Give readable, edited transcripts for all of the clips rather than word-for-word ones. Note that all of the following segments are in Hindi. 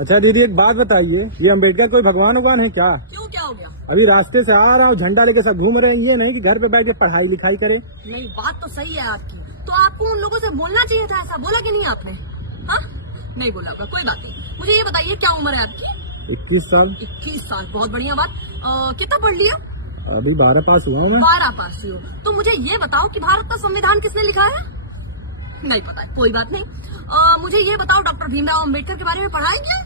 अच्छा दीदी एक बात बताइए, ये अम्बेडकर कोई भगवान भगवान है क्या? क्यों, क्या हो गया? अभी रास्ते से आ रहा हूँ, झंडा लेके सब घूम रहे हैं, ये नहीं कि घर पे बैठ के पढ़ाई लिखाई करे। नहीं, बात तो सही है आपकी। तो आपको उन लोगों से बोलना चाहिए था, ऐसा बोला कि नहीं आपने? हाँ, नहीं बोला होगा, कोई बात नहीं। मुझे ये बताइए क्या उम्र है आपकी? 21 साल। 21 साल, बहुत बढ़िया बात। कितना पढ़ लिया? अभी 12 पास हुआ हूँ मैं। 12 पास हुए हो। तो मुझे ये बताओ कि भारत का संविधान किसने लिखा है? नहीं पता है, कोई बात नहीं। मुझे ये बताओ, डॉक्टर भीमराव अम्बेडकर के बारे में पढ़ा है क्या?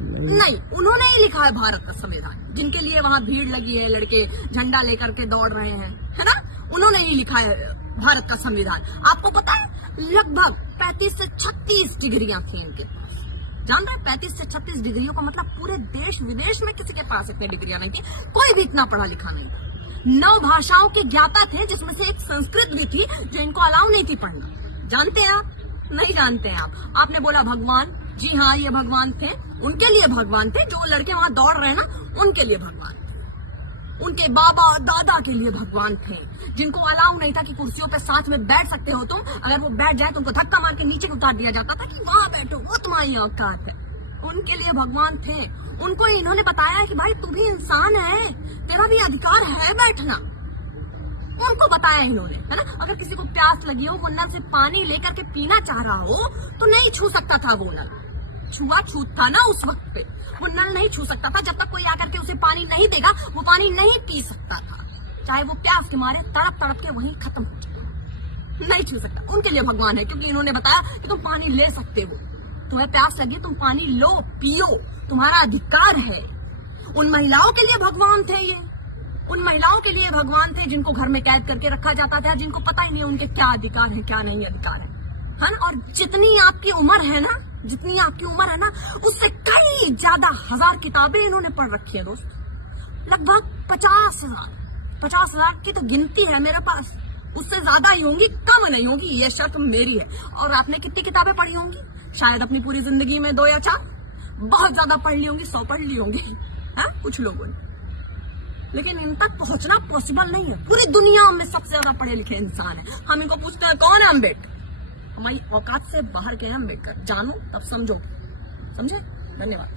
नहीं, उन्होंने ही लिखा है भारत का संविधान, जिनके लिए वहाँ भीड़ लगी है, लड़के झंडा लेकर के दौड़ रहे हैं, है ना? उन्होंने ही लिखा है भारत का संविधान। आपको पता है, लगभग 35 से 36 डिग्रियां थी इनके पास। जान रहे, 35 से 36 डिग्रियों का मतलब पूरे देश विदेश में किसी के पास इतनी डिग्रियां नहीं थी, कोई भी इतना पढ़ा लिखा नहीं था। 9 भाषाओं के ज्ञाता थे, जिसमें से एक संस्कृत भी थी, जो इनको अलाउ नहीं थी पढ़ना। जानते हैं आप? नहीं जानते हैं आप? आपने बोला भगवान, जी हाँ, ये भगवान थे, उनके लिए भगवान थे। जो लड़के वहां दौड़ रहे हैं ना, उनके लिए भगवान थे। उनके बाबा दादा के लिए भगवान थे, जिनको अलाउ नहीं था कि कुर्सियों पे साथ में बैठ सकते हो तुम। अगर वो बैठ जाए तो उनको धक्का मार के नीचे उतार दिया जाता था कि वहां बैठो, वो तुम्हारी औकात है। उनके लिए भगवान थे। उनको इन्होंने बताया कि भाई तू भी इंसान है, तेरा भी अधिकार है बैठना। उनको बताया इन्होंने, है ना? अगर किसी को प्यास लगी हो, वो नल से पानी लेकर के पीना चाह रहा हो, तो नहीं छू सकता था वो नल। छूत था ना उस वक्त पे, वो नल नहीं छू सकता था। जब तक कोई आकर के उसे पानी नहीं देगा, वो पानी नहीं पी सकता था, चाहे वो प्यास के मारे तड़प तड़प के वहीं खत्म हो जाए। नहीं छू सकता। उनके लिए भगवान है, क्योंकि इन्होंने बताया कि तुम पानी ले सकते हो, तुम्हें प्यास लगी, तुम पानी लो, पियो, तुम्हारा अधिकार है। उन महिलाओं के लिए भगवान थे ये। उन महिलाओं के लिए भगवान थे जिनको घर में कैद करके रखा जाता था, जिनको पता ही नहीं उनके क्या अधिकार है, क्या नहीं अधिकार है ना? और जितनी आपकी उम्र है ना, जितनी आपकी उम्र है ना, उससे कई ज्यादा 1000 किताबें इन्होंने पढ़ रखी है दोस्त। लगभग 50,000 की तो गिनती है मेरे पास। उससे ज्यादा ही होंगी, कम नहीं होगी, ये शर्त मेरी है। और आपने कितनी किताबें पढ़ी होंगी? शायद अपनी पूरी जिंदगी में 2 या 4। बहुत ज्यादा पढ़ ली होंगी, 100 पढ़ ली होंगी, है कुछ लोगों ने। लेकिन इन तक पहुंचना पॉसिबल नहीं है। पूरी दुनिया में सबसे ज्यादा पढ़े लिखे इंसान है। हम इनको पूछते हैं कौन है अम्बेडकर? हमारी औकात से बाहर के हैं अम्बेडकर। जानो तब समझो, समझे? धन्यवाद।